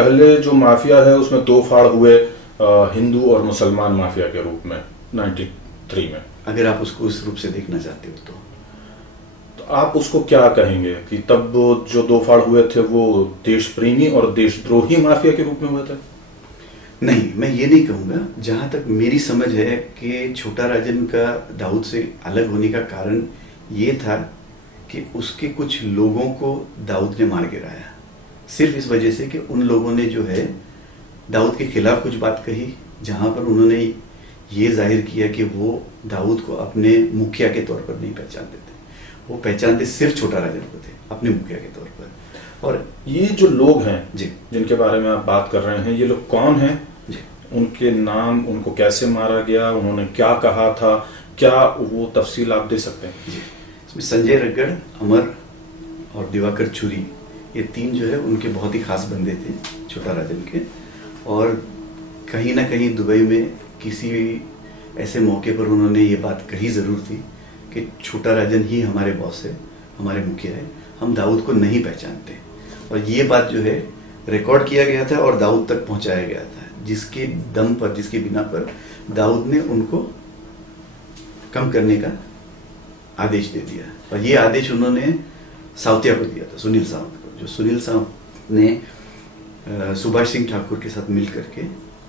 पहले जो माफिया है उसमें दो फाड़ हुए, हिंदू और मुसलमान माफिया के रूप में 93 में। अगर आप उसको उस रूप से देखना चाहते हो तो आप उसको क्या कहेंगे कि तब जो दो फाड़ हुए थे वो देश प्रेमी और देशद्रोही माफिया के रूप में हुए थे? नहीं, मैं ये नहीं कहूँगा। जहाँ तक मेरी समझ है कि छोटा राजन का दाऊद से अलग होने का कारण ये था कि उसके कुछ लोगों को दाऊद ने मार गिराया, सिर्फ इस वजह से कि उन लोगों ने जो है दाऊद के खिलाफ कुछ बात कही, जहाँ पर उन्होंने ये जाहिर किया कि वो दाऊद को अपने मुखिया के तौर पर नहीं पहचानते थे, वो पहचानते सिर्फ छोटा राजन को थे अपने मुखिया के तौर पर। और ये जो लोग हैं जी, जिनके बारे में आप बात कर रहे हैं, ये लोग कौन हैं? जी, उनके नाम, उनको कैसे मारा गया, उन्होंने क्या कहा था, क्या वो तफसील आप दे सकते हैं? जी, इसमें संजय रगड़, अमर और दिवाकर छुरी, ये तीन जो है उनके बहुत ही खास बंदे थे छोटा राजन के। और कहीं ना कहीं दुबई में किसी ऐसे मौके पर उन्होंने ये बात कही ज़रूर थी कि छोटा राजन ही हमारे बॉस है, हमारे मुखिया है, हम दाऊद को नहीं पहचानते। और ये बात जो है रिकॉर्ड किया गया था और दाऊद तक पहुंचाया गया था, जिसके दम पर, जिसके बिना पर दाऊद ने उनको कम करने का आदेश दे दिया। और ये आदेश उन्होंने सावतिया को दिया था, सुनील सावंत को, जो सुनील सावंत ने सुभाष सिंह ठाकुर के साथ मिल करके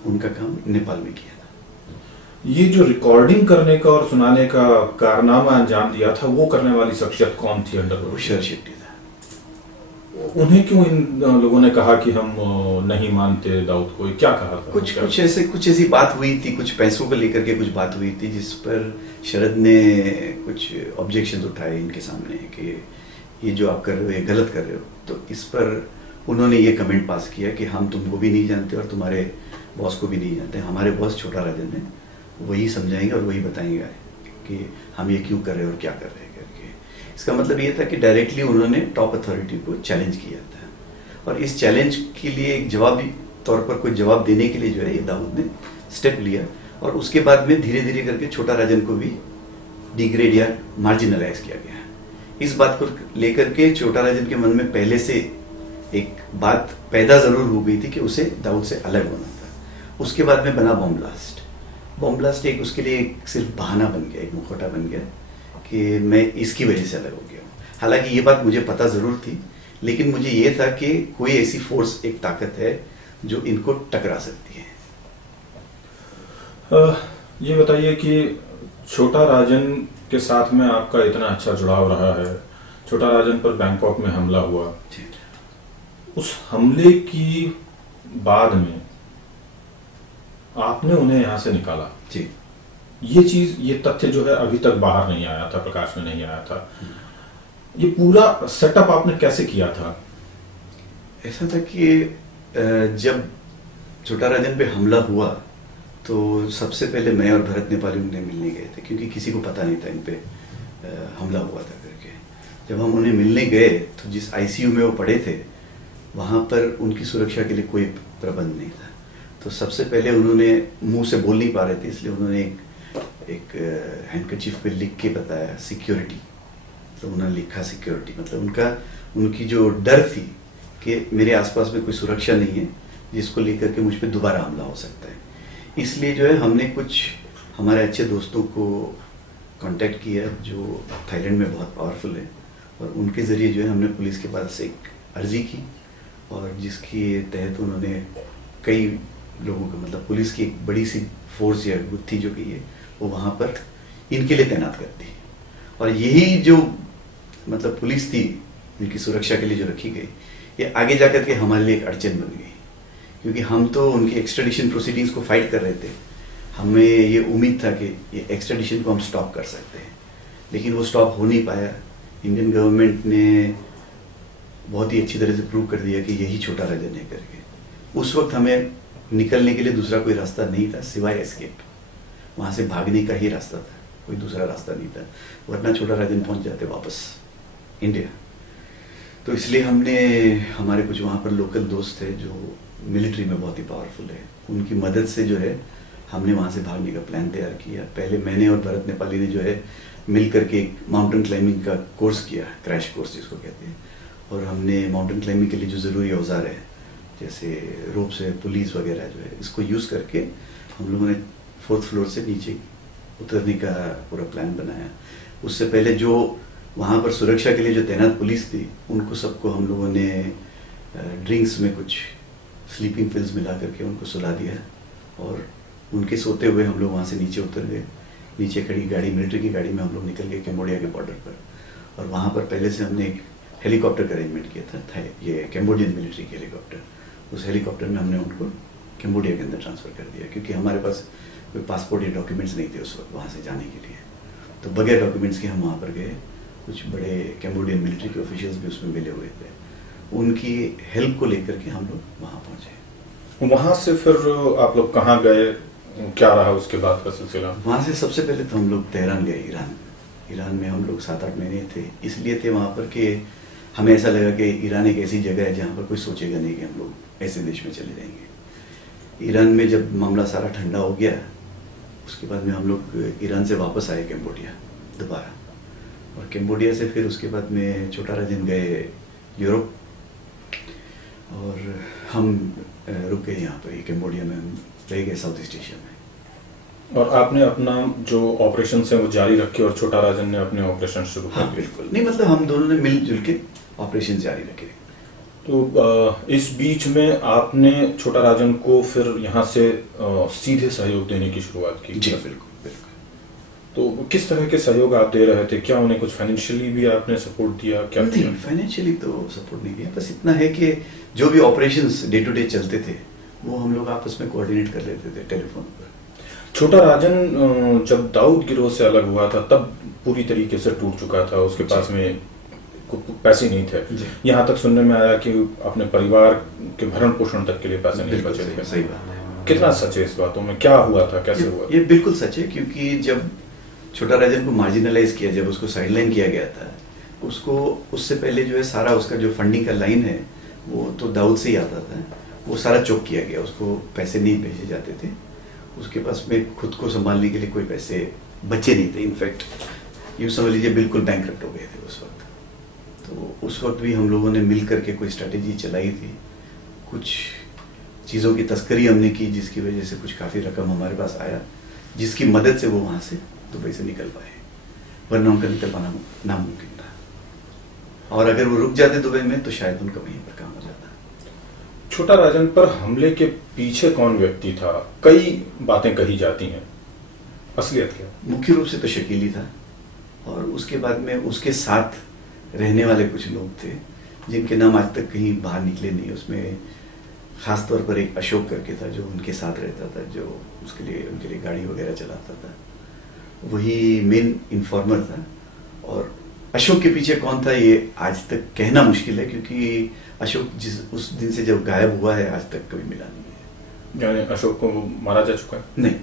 उनका काम नेपाल में किया था। ये जो रिकॉर्डिंग करने का और सुनाने का कारनामा अंजाम दिया था, वो करने वाली शख्सियत कौन थी अंडरवर्ल्ड? शरद शेट्टी था। उन्हें क्यों इन लोगों ने कहा कि हम नहीं मानते दाऊद को? क्या कहा था? कुछ ऐसी बात हुई थी, कुछ पैसों को लेकर के कुछ बात हुई थी, जिस पर शरद ने कुछ ऑब्जेक्शंस उठाए इनके सामने कि ये जो आप कर रहे हो ये गलत कर रहे हो। तो इस पर उन्होंने ये कमेंट पास किया कि हम तुमको भी नहीं जानते और तुम्हारे बॉस को भी नहीं जानते, हमारे बॉस छोटा राजन है, वही समझाएंगे और वही बताएंगे कि हम ये क्यों कर रहे हैं और क्या कर रहे हैं करके। इसका मतलब ये था कि डायरेक्टली उन्होंने टॉप अथॉरिटी को चैलेंज किया था, और इस चैलेंज के लिए एक जवाबी तौर पर कोई जवाब देने के लिए जो है ये दाऊद ने स्टेप लिया। और उसके बाद में धीरे धीरे करके छोटा राजन को भी डिग्रेड या मार्जिनलाइज किया गया। इस बात को लेकर के छोटा राजन के मन में पहले से एक बात पैदा जरूर हो गई थी कि उसे दाऊद से अलग होना था। उसके बाद में बना बॉम्ब ब्लास्ट। बॉम्ब ब्लास्ट एक उसके लिए एक सिर्फ बहाना बन गया, एक मुखौटा बन गया कि मैं इसकी वजह से अलग हो गया हूँ। हालांकि ये बात मुझे पता जरूर थी, लेकिन मुझे ये था कि कोई ऐसी फोर्स, एक ताकत है जो इनको टकरा सकती है। ये बताइए कि छोटा राजन के साथ में आपका इतना अच्छा जुड़ाव रहा है, छोटा राजन पर बैंकॉक में हमला हुआ, उस हमले की बाद में आपने उन्हें यहां से निकाला जी। ये चीज, ये तथ्य जो है अभी तक बाहर नहीं आया था, प्रकाश में नहीं आया था। ये पूरा सेटअप आपने कैसे किया था? ऐसा था कि जब छोटा राजन पे हमला हुआ तो सबसे पहले मैं और भरत नेपाली उन्हें मिलने गए थे, क्योंकि किसी को पता नहीं था इन पे हमला हुआ था करके। जब हम उन्हें मिलने गए तो जिस आईसीयू में वो पड़े थे वहां पर उनकी सुरक्षा के लिए कोई प्रबंध नहीं था। तो सबसे पहले उन्होंने, मुंह से बोल नहीं पा रहे थे, इसलिए उन्होंने एक हैंडकरचीफ पे लिख के बताया सिक्योरिटी। तो उन्होंने लिखा सिक्योरिटी, मतलब उनकी जो डर थी कि मेरे आसपास में कोई सुरक्षा नहीं है जिसको लेकर के मुझ पर दोबारा हमला हो सकता है। इसलिए जो है हमने कुछ हमारे अच्छे दोस्तों को कांटेक्ट किया जो थाईलैंड में बहुत पावरफुल है, और उनके जरिए जो है हमने पुलिस के पास एक अर्जी की, और जिसके तहत उन्होंने कई लोगों को, मतलब पुलिस की एक बड़ी सी फोर्स या गुत्थी जो की है वो वहाँ पर इनके लिए तैनात कर दी। और यही जो मतलब पुलिस थी इनकी सुरक्षा के लिए जो रखी गई, ये आगे जाकर के हमारे लिए एक अड़चन बन गई, क्योंकि हम तो उनकी एक्सट्रेडिशन प्रोसीडिंग्स को फाइट कर रहे थे। हमें ये उम्मीद था कि ये एक्सट्रेडिशन को हम स्टॉप कर सकते हैं, लेकिन वो स्टॉप हो नहीं पाया। इंडियन गवर्नमेंट ने बहुत ही अच्छी तरह से प्रूव कर दिया कि यही छोटा राजन है करके। उस वक्त हमें निकलने के लिए दूसरा कोई रास्ता नहीं था सिवाय एस्केप, वहां से भागने का ही रास्ता था, कोई दूसरा रास्ता नहीं था, वरना छोटा राजन पहुंच जाते वापस इंडिया। तो इसलिए हमने, हमारे कुछ वहाँ पर लोकल दोस्त थे जो मिलिट्री में बहुत ही पावरफुल है, उनकी मदद से जो है हमने वहाँ से भागने का प्लान तैयार किया। पहले मैंने और भरत नेपाली ने जो है मिल करके एक माउंटेन क्लाइंबिंग का कोर्स किया, क्रैश कोर्स जिसको कहते हैं, और हमने माउंटेन क्लाइंबिंग के लिए जो ज़रूरी औजार है जैसे रोप से पुलिस वगैरह जो है, इसको यूज करके हम लोगों ने 4th फ्लोर से नीचे उतरने का पूरा प्लान बनाया। उससे पहले जो वहाँ पर सुरक्षा के लिए जो तैनात पुलिस थी, उनको सबको हम लोगों ने ड्रिंक्स में कुछ स्लीपिंग पिल्स मिला करके उनको सुला दिया, और उनके सोते हुए हम लोग वहाँ से नीचे उतर गए। नीचे खड़ी गाड़ी, मिलिट्री की गाड़ी में हम लोग निकल गए कैम्बोडिया के बॉर्डर पर, और वहाँ पर पहले से हमने एक हेलीकॉप्टर का अरेंजमेंट किया था ये कैम्बोडियन मिलिट्री के हेलीकॉप्टर। उस हेलीकॉप्टर में हमने उनको कैम्बोडिया के अंदर ट्रांसफ़र कर दिया, क्योंकि हमारे पास कोई पासपोर्ट या डॉक्यूमेंट्स नहीं थे उस वक्त वहाँ से जाने के लिए। तो बगैर डॉक्यूमेंट्स के हम वहाँ पर गए। कुछ बड़े कैम्बोडियन मिलिट्री के ऑफिशियल्स भी उसमें मिले हुए थे, उनकी हेल्प को लेकर के हम लोग वहाँ पहुँचे। वहाँ से फिर आप लोग कहाँ गए, क्या रहा उसके बाद का सिलसिला? वहाँ से सबसे पहले तो हम लोग तेहरान गए, ईरान में हम लोग 7-8 महीने थे। इसलिए थे वहाँ पर कि हमें ऐसा लगा कि ईरान एक ऐसी जगह है जहाँ पर कोई सोचेगा नहीं कि हम लोग ऐसे देश में चले जाएंगे। ईरान में जब मामला सारा ठंडा हो गया, उसके बाद में हम लोग ईरान से वापस आए कैम्बोडिया दोबारा, और कैम्बोडिया से फिर उसके बाद में छोटा राजन गए यूरोप, और हम रुक गए यहाँ पर कैम्बोडिया में, हम रह गए साउथ ईस्ट एशिया में। और आपने अपना जो ऑपरेशन है वो जारी रखे और छोटा राजन ने अपने ऑपरेशन शुरू कर दिए? बिल्कुल नहीं, मतलब हम दोनों ने मिलजुल के ऑपरेशन जारी रखे। तो इस बीच में आपने छोटा राजन को फिर यहाँ से सीधे सहयोग देने की शुरुआत की? जी बिल्कुल बिल्कुल। तो किस तरह के सहयोग आप दे रहे थे? क्या उन्हें कुछ फाइनेंशियली भी आपने सपोर्ट दिया? क्या नहीं, फाइनेंशियली तो सपोर्ट नहीं दिया, बस इतना है कि जो भी ऑपरेशंस डे टू डे चलते थे वो हम लोग आपस में कोऑर्डिनेट कर लेते थे टेलीफोन पर। छोटा राजन जब दाऊद गिरोह से अलग हुआ था तब पूरी तरीके से टूट चुका था, उसके पास में पैसे नहीं थे। यहाँ तक सुनने में आया कि अपने परिवार के भरण पोषण तक के लिए पैसे नहीं बचे थे। सही बात है। कितना सच है इस बातों में? क्या हुआ था, कैसे हुआ? ये बिल्कुल सच है, क्योंकि जब छोटा राजन को मार्जिनलाइज किया, जब उसको साइडलाइन किया गया था, उसको उससे पहले जो है सारा उसका जो फंडिंग का लाइन है वो तो दाऊद से ही आता था, वो सारा चोक किया गया। उसको पैसे नहीं भेजे जाते थे, उसके पास में खुद को संभालने के लिए कोई पैसे बचे नहीं थे। इनफैक्ट यूँ समझ लीजिए बिल्कुल बैंकरप्ट हो गए थे उस वक्त। तो उस वक्त भी हम लोगों ने मिल करके कोई स्ट्रैटेजी चलाई थी, कुछ चीज़ों की तस्करी हमने की, जिसकी वजह से कुछ काफ़ी रकम हमारे पास आया, जिसकी मदद से वो वहाँ से दुबई से निकल पाए, वरना उनका निकल पाना नामुमकिन था। और अगर वो रुक जाते दुबई में तो शायद उनका वहीं पर काम हो जाता। छोटा राजन पर हमले के पीछे कौन व्यक्ति था? कई बातें कही जाती हैं, असलियत क्या? मुख्य रूप से तो शकील ही था, और उसके बाद में उसके साथ रहने वाले कुछ लोग थे जिनके नाम आज तक कहीं बाहर निकले नहीं। उसमें खास तौर पर एक अशोक करके था जो उनके साथ रहता था, जो उनके लिए गाड़ी वगैरह चलाता था, वही मेन इन्फॉर्मर था। और अशोक के पीछे कौन था ये आज तक कहना मुश्किल है, क्योंकि अशोक उस दिन से जब गायब हुआ है आज तक कभी मिला नहीं है। यानी अशोक को मारा जा चुका है? नहीं,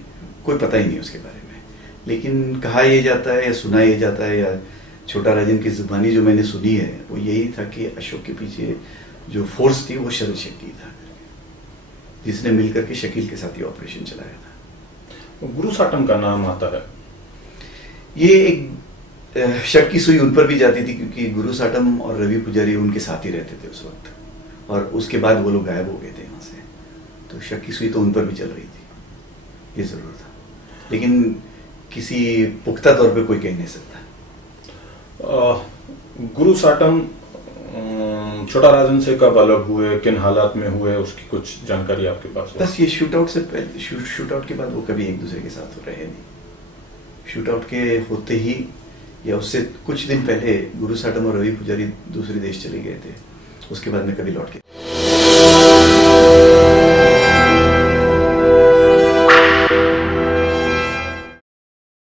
कोई पता ही नहीं उसके बारे में। लेकिन कहा यह जाता है या सुना यह जाता है, या छोटा राजन की जुबानी जो मैंने सुनी है वो यही था कि अशोक के पीछे जो फोर्स थी वो शरद शेट्टी था, जिसने मिलकर के शकील के साथ ये ऑपरेशन चलाया था। गुरु साटम का नाम आता है। ये एक शक की सुई उन पर भी जाती थी, क्योंकि गुरु साटम और रवि पुजारी उनके साथ ही रहते थे उस वक्त, और उसके बाद वो लोग गायब हो गए थे वहां से। तो शक की सुई तो उन पर भी चल रही थी, ये जरूर था, लेकिन किसी पुख्ता तौर पे कोई कह नहीं सकता। गुरु साटम छोटा राजन से कब अलग हुए, किन हालात में हुए, उसकी कुछ जानकारी आपके पास है? बस ये शूटआउट से पहले, शूटआउट के बाद वो कभी एक दूसरे के साथ रहे नहीं। शूटआउट के होते ही या उससे कुछ दिन पहले गुरु साटम और रवि पुजारी दूसरे देश चले गए थे, उसके बाद में कभी लौट के